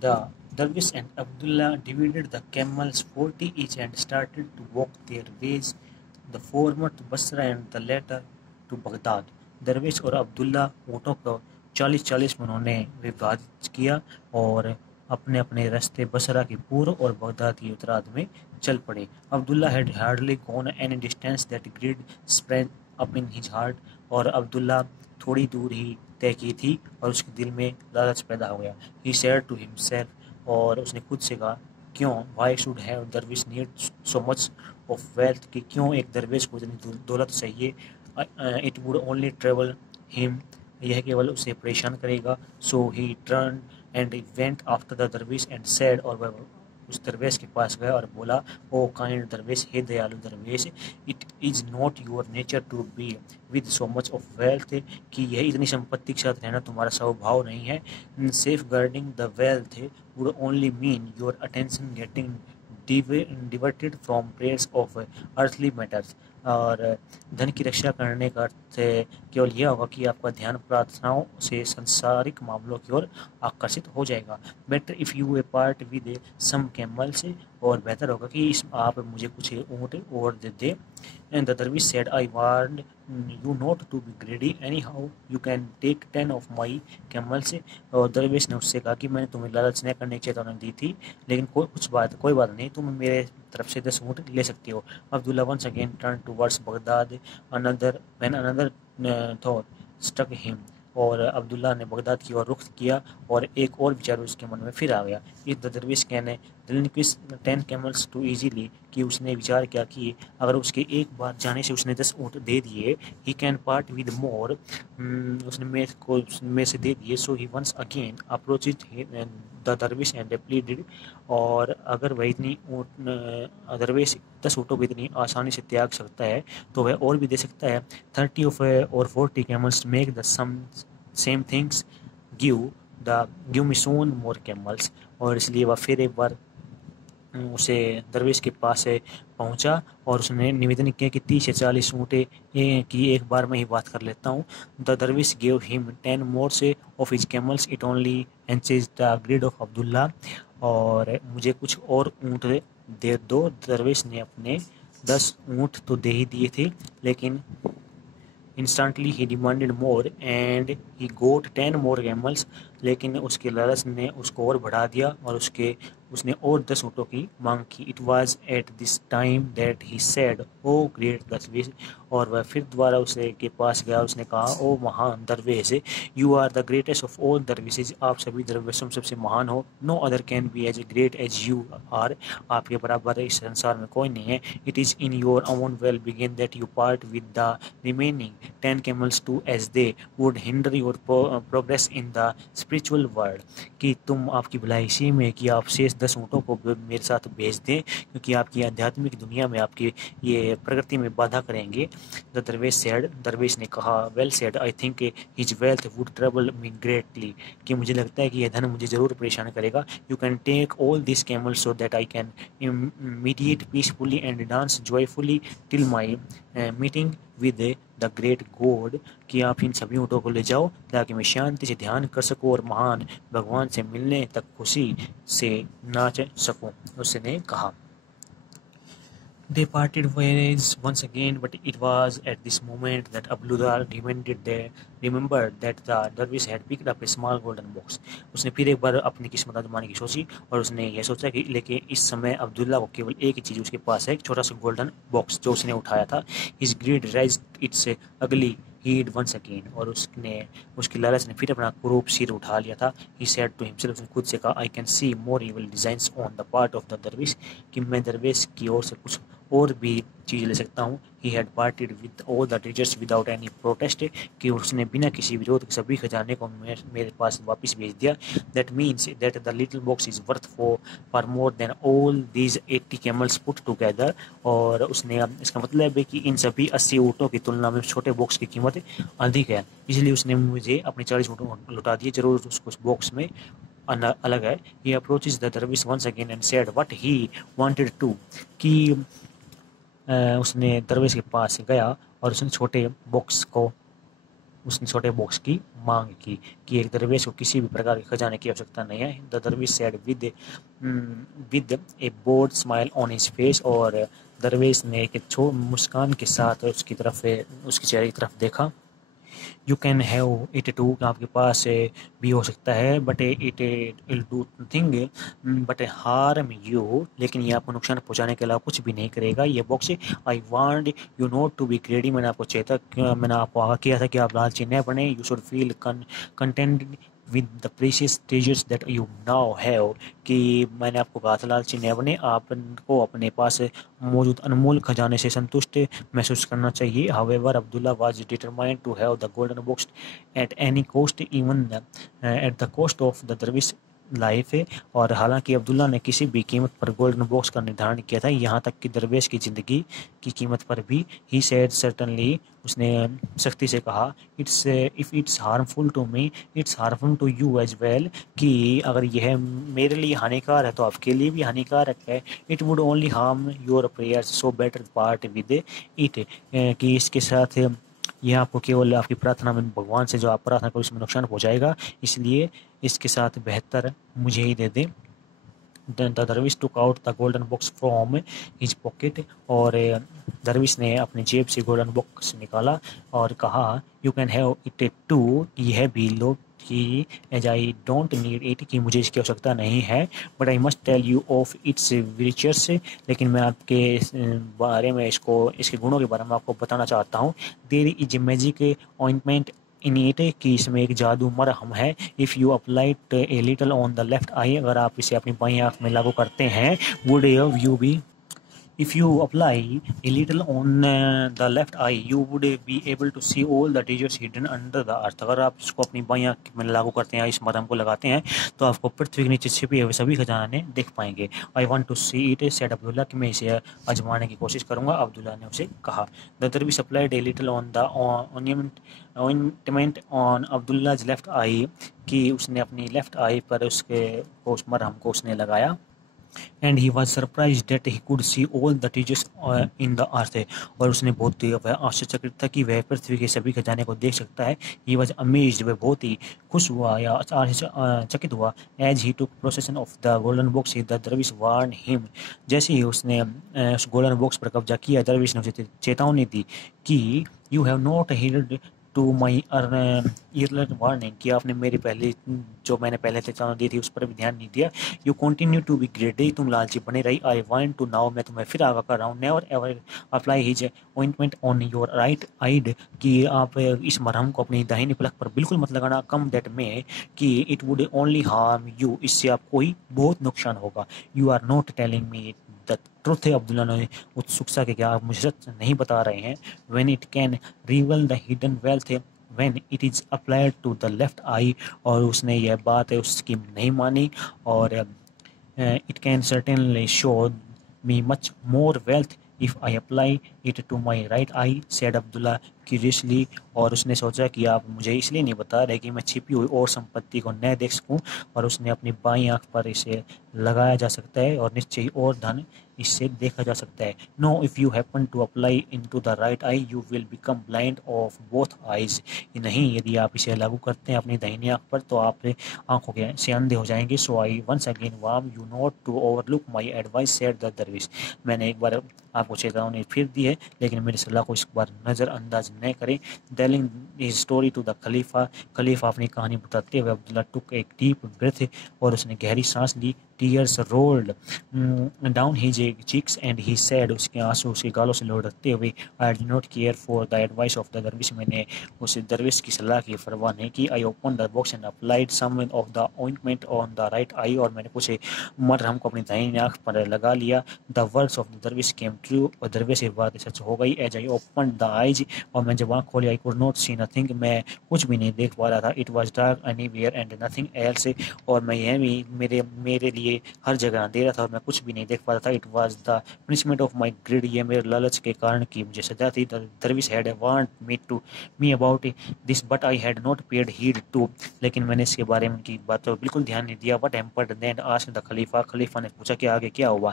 The dervish and Abdullah divided the camels 40 each and started to walk their ways, the former to Basra and the latter to Baghdad. दरवेश और अब्दुल्ला ऊँटों को 40-40 में उन्होंने विभाजित किया और अपने अपने रास्ते बसरा की पूर्व और बगदाद की उत्तरार्ध में चल पड़े. Abdullah had hardly gone any distance that greed sprang up in his heart. और अब्दुल्ला थोड़ी दूर ही तय की थी और उसके दिल में लालच पैदा हो गया. He said to himself, और उसने खुद से कहा, क्यों, why should have दरवेश need so much of wealth, कि क्यों एक दरवेश को इतनी दौलत चाहिए. It would only trouble him, यह केवल उसे परेशान करेगा. So he turned and went after the दरवेश and said, और वह उस दरवेश के पास गया और बोला, ओ काइंड दरवेश, हे दयालु दरवेश, it is not your nature to be with so much of wealth, कि यह इतनी संपत्ति के साथ रहना तुम्हारा स्वभाव नहीं है. Safeguarding the wealth would only mean your attention getting diverted from prayers of earthly matters. और धन की रक्षा करने का अर्थ केवल यह होगा कि आपका ध्यान प्रार्थनाओं से संसारिक मामलों की ओर आकर्षित हो जाएगा. Better if you a part with some camel से, और बेहतर होगा कि आप मुझे कुछ ऊँट और दे दे. And the dervish said, I warn you not to be greedy, anyhow you can take 10 of my camel से. और दरवेश ने उससे कहा कि मैंने तुम्हें लालच न करने की चेतावनी दी थी, लेकिन कोई बात नहीं, तुम मेरे तरफ से 10 ऊँट ले सकती हो. Abdullah once again turned towards Baghdad, another thought struck him. और अब्दुल्ला ने बगदाद की ओर रुख किया और एक और विचार उसके मन में फिर आ गया. इफ द दरवेश can relinquish 10 camels too easily, कि उसने विचार किया कि अगर उसके एक बार जाने से उसने 10 ऊँट दे दिए, he can part with more, उसने मेरे से दे दिए. सो ही once again approached द दरवेश एंड pleaded, और अगर वह इतनी दरवेश 10 ऊँटों को इतनी आसानी से त्याग सकता है तो वह और भी दे सकता है. 30 of or 40 camels to make the same things, give me soon more camels. और इसलिए वह फिर एक बार उसे दरवेश के पास से पहुंचा और उसने निवेदन किया कि 30 या 40 ऊँटें की एक बार मैं ही बात कर लेता हूँ. The dervish gave him 10 more से of his camels, it only enhances the greed of Abdullah, और मुझे कुछ और ऊँट दे दो. दरवेश ने अपने 10 ऊँट तो दे ही दिए थे, लेकिन इंस्टेंटली ही demanded more and he got 10 more camels, लेकिन उसके लालच ने उसको और बढ़ा दिया और उसने और 10 ऊँटों की मांग की. It was at this time that he said, O great dervish, और वह फिर दोबारा उसे के पास गया. उसने कहा, ओ महान दरवेश, you are the greatest of all dervishes, आप सभी दरवेशों में सबसे महान हो. No other can be as great as you are, आपके बराबर इस संसार में कोई नहीं है. It is in your own will begin that you part with the remaining 10 camels too, as they would hinder your progress in the spiritual world, कि तुम, आपकी भलाई इसी में कि आप शेष 10 ऊँटों को मेरे साथ भेज दें, क्योंकि आपकी आध्यात्मिक दुनिया में आपकी ये प्रगति में बाधा करेंगे. द दरवेश सेड, दरवेश ने कहा, well said, I think his wealth would trouble me greatly, कि मुझे लगता है कि यह धन मुझे ज़रूर परेशान करेगा. You can take all this camels so that I can mediate peacefully and dance joyfully till my meeting with the great God, कि आप इन सभी ऊँटों को ले जाओ ताकि मैं शांति से ध्यान कर सकूं और महान भगवान से मिलने तक खुशी से नाच सकूं. उसने कहा. They parted ways once again, but it was at this moment that Abdullah remembered that the dervish had picked up a small golden box. उसने फिर एक बार अपनी किस्मत आजमाने की सोची और उसने यह सोचा कि लेकिन इस समय अब्दुल्ला को केवल एक ही चीज़ उसके पास है, एक छोटा सा गोल्डन बॉक्स जो उसने उठाया था. His greed raised its ugly head once again, और उसकी लालच ने फिर अपना क्रूप सिर उठा लिया था. He said to himself, उसने खुद से कहा, I can see more evil designs on the part of the dervish, कि मैं दरवेश की ओर से कुछ और भी चीज़ ले सकता हूँ. He had parted with all the treasures without any protest, कि उसने बिना किसी विरोध के सभी खजाने को मेरे पास वापस भेज दिया. That means that the little box is worth for more than all these 80 camels put together, और उसने इसका मतलब है कि इन सभी 80 ऊँटों की तुलना में छोटे बॉक्स की कीमत अधिक है, इसलिए उसने मुझे अपने 40 ऊँट लौटा दिए. जरूर उसको उस बॉक्स में अलग है. He approaches the dervish once again and said what he wanted to, कि उसने दरवेश के पास गया और उसने छोटे बॉक्स को उसने छोटे बॉक्स की मांग की कि एक दरवेश को किसी भी प्रकार के खजाने की आवश्यकता नहीं है। द दरवेश said with A board smile on his face, और दरवेश ने एक मुस्कान के साथ उसके चेहरे की तरफ देखा। You can have it too, आपके पास भी हो सकता है, but it will do nothing but harm you, लेकिन ये आपको नुकसान पहुंचाने के अलावा कुछ भी नहीं करेगा ये box. I want you not to be greedy, मैंने आपको आगाह किया था कि आप लालची न बने। You should feel content with the precious treasures that you now have, कि मैंने आपको कहा था लालची न बने, आपको अपने पास मौजूद अनमोल खजाने से संतुष्ट महसूस करना चाहिए। However Abdullah was determined to have the golden box at any cost, even at the cost of the dervish life है। और हालांकि अब्दुल्ला ने किसी भी कीमत पर गोल्डन बॉक्स का निर्धारण किया था, यहाँ तक कि दरवेश की ज़िंदगी की कीमत पर भी। ही सेड सर्टनली, उसने सख्ती से कहा, it's if it's harmful to me it's harmful to you as well, कि अगर यह मेरे लिए हानिकार है तो आपके लिए भी हानिकारक है। It would only harm your prayers so better part with it, कि इसके साथ यह आपको केवल आपकी प्रार्थना में, भगवान से जो आप प्रार्थना करो उसमें नुकसान पहुंचाएगा, इसलिए इसके साथ बेहतर मुझे ही दे दे। The dervish took out the golden box from his pocket, और दरविश ने अपनी जेब से गोल्डन बॉक्स निकाला और कहा, you can have it too, यह भी लो, कि as I don't need it, कि मुझे इसकी आवश्यकता नहीं है, but I must tell you of its विचर्स, लेकिन मैं आपके बारे में इसके गुणों के बारे में आपको बताना चाहता हूँ। There is a magic ointment in it, कि इसमें एक जादू मरहम है। If you applied a little on the left eye, अगर आप इसे अपनी बाईं आंख में लागू करते हैं, would you be if you apply a little on the left eye you would be able to see all the treasures hidden under the earth, अगर आप इसको अपनी बाईं आंख में लागू करते हैं, इस मरहम को लगाते हैं, तो आपको पृथ्वी के नीचे छिपे हुए सभी खजाने देख पाएंगे। I want to see it said Abdullah, कि मैं इसे आजमाने की कोशिश करूंगा, अब्दुल्ला ने उसे कहा। The dervish applied a little on the ointment on Abdullah's left eye, कि उसने अपनी लेफ्ट आई पर उस मरहम को उसने लगाया। And he was surprise that he could see all the treasures in the earth, और उसने बहुत ही वह आश्चर्यचकित था कि वह पृथ्वी के सभी खजाने को देख सकता है। ही वॉज अमेज्ड, वह बहुत ही खुश हुआ या आश्चर्यचकित हुआ। As he took possession of the golden box the dervish warn him, जैसे ही उसने उस गोल्डन बॉक्स पर कब्जा किया, दरविश ने उसे चेतावनी दी कि you have not heeded to my earlier warning, कि आपने मेरी जो मैंने पहले चेतावनी दी थी उस पर भी ध्यान नहीं दिया। You continue to be greedy, तुम लालची बने रही। आई वांट टू नाउ, मैं तुम्हें फिर आगाह कर रहा हूँ, never ever apply his ointment on your right eyed, कि आप इस मरहम को अपनी दाहिनी पलक पर बिल्कुल मत लगाना, कम दैट में, कि it would only harm you, इससे आपको ही बहुत नुकसान होगा। You are not telling me the truth, Abdullah ने उत्सुकता के, क्या आप मुझे सच नहीं बता रहे हैं। When it can reveal the hidden wealth when it is applied to the left eye, और उसने यह बात उसकी नहीं मानी। और it can certainly show me much more wealth if I apply it to my right eye, said Abdullah curiously, और उसने सोचा कि आप मुझे इसलिए नहीं बता रहे कि मैं छिपी हुई और संपत्ति को न देख सकूं, और उसने अपनी बाईं आंख पर इसे लगाया जा सकता है और निश्चय ही और धन इससे देखा जा सकता है। No, if you happen to apply into the right eye you will become blind of both eyes, नहीं, यदि आप इसे लागू करते हैं अपनी दाहिनी आंख पर तो आप आंखों के से अंधे हो जाएंगे। So I once again warn you not to overlook my advice, said the dervish, मैंने एक बार आपको चेतावनी फिर दी है, लेकिन मेरी सलाह को इस बार नज़रअंदाज न करें। Telling his story to the khalifa अपनी कहानी बताते हुए अब्दुल्ला टुक एक डीप ब्रेथ, और उसने गहरी सांस ली। Tears rolled down his cheeks and he said, उसके आंसू उसके गालों से लुढ़कते हुए, I did not care for the advice of the dervish, मैंने उस दरविश की सलाह की परवाह नहीं की। I open the box and applied some of the ointment on the right eye, और मैंने कुछ मरहम को अपनी दाहिनी आंख पर लगा लिया। The words of the dervish came true, और दरविश की बात सच हो गई। As I open the eyes, और मैं जब आँख खोली, I could not see nothing, मैं कुछ भी नहीं देख पा रहा था। It was dark anywhere and nothing else, और मैं यह भी मेरे लिए लिए हर जगह अंधेरा था और मैं कुछ भी नहीं देख पाता था। It was the punishment of my greed, ये मेरे लालच के कारण की मुझे सजा थी। Dervish had warned me about this but I had not paid heed to, लेकिन मैंने इसके बारे में उनकी बातों पर बिल्कुल ध्यान नहीं दिया। What happened then asked the khalifa, खलीफा ने पूछा कि आगे क्या हुआ।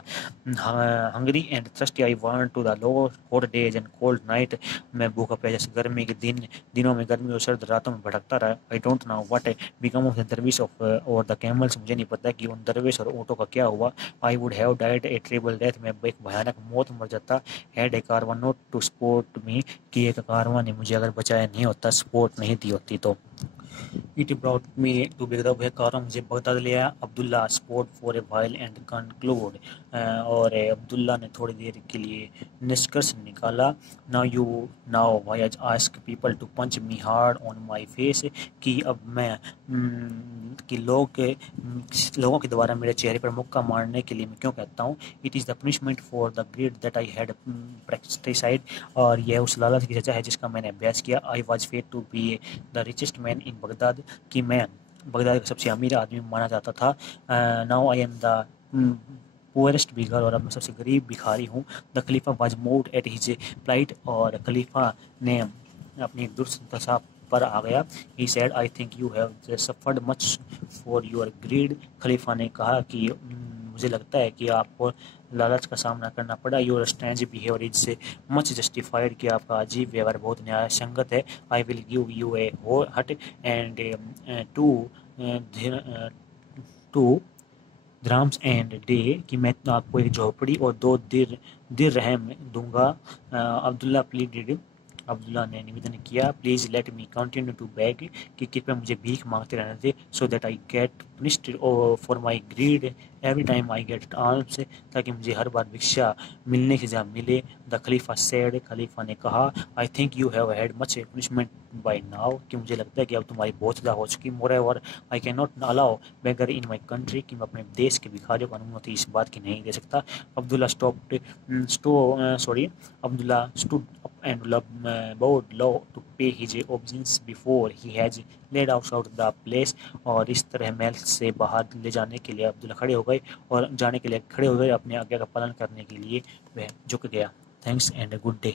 Hungry and thirsty I want through the लो hot days and cold night, मैं भूखा प्यासा गर्मी के दिनों में गर्मी और सर्द रातों में भटकता रहा। I don't know what become of the Darwish of और द कैमल्स, मुझे नहीं पता कि उन दरवेश और ऊँटों का क्या हुआ। I would have died a terrible death, मैं एक भयानक मौत मर जाता। Had a Karwaan not to support me, कि एक कारवां ने मुझे अगर बचाया नहीं होता, सपोर्ट नहीं दी होती तो। It brought me to Baghdad, वह कारवां मुझे बगदाद ले आया। Abdullah sport for a while and conclude, और अब्दुल्ला ने थोड़ी देर के लिए निष्कर्ष निकाला। Now I ask people to punch me hard on my face, कि अब मैं कि लोगों के द्वारा मेरे चेहरे पर मुक्का मारने के लिए मैं क्यों कहता हूँ। It is the punishment for the greed that I had practised, और यह उस लालच की सजा है जिसका मैंने अभ्यास किया। I was fate to be the richest man in Baghdad, कि मैं बगदाद का सबसे अमीर आदमी माना जाता था। Now I am the poorest beggar, और अब मैं सबसे गरीब भिखारी हूँ। The khalifa was moved at his plight, और खलीफा ने अपनी दुर्दशा पर आ गया। He said I think you have suffered much for your greed, खलीफा ने कहा कि मुझे लगता है कि आपको लालच का सामना करना पड़ा। Your strange behaviour is much justified, कि आपका अजीब व्यवहार बहुत न्याय संगत है। I will give U A हट एंड टू द्राम्स एंड डे, कि मैं आपको एक झोपड़ी और 2 दिरहम दूंगा। अब्दुल्ला प्लीडेड, अब्दुल्ला ने निवेदन किया, please let me continue to beg, कि कृपया मुझे भीख मांगते रहने दे। So that I get punished for my greed every time I get alms, ताकि मुझे हर बार भिक्षा मिलने की जगह मिले। द खलीफा सेड, खलीफा ने कहा, आई think you have had much punishment by now, कि मुझे लगता है कि अब तुम्हारी बहुत ज़्यादा हो चुकी। Moreover I can not allow beggar in my country, कि मैं अपने देश के भिखारियों को अनुमति इस बात की नहीं दे सकता। Abdullah Abdullah stood up and bowed low to pay his obeisance before he had led outside the place, और इस तरह महल से बाहर ले जाने के लिए अब्दुल्ला खड़े हो गए, और जाने के लिए खड़े हो गए, अपने आज्ञा का पालन करने के लिए वह झुक गया। Thanks and good day.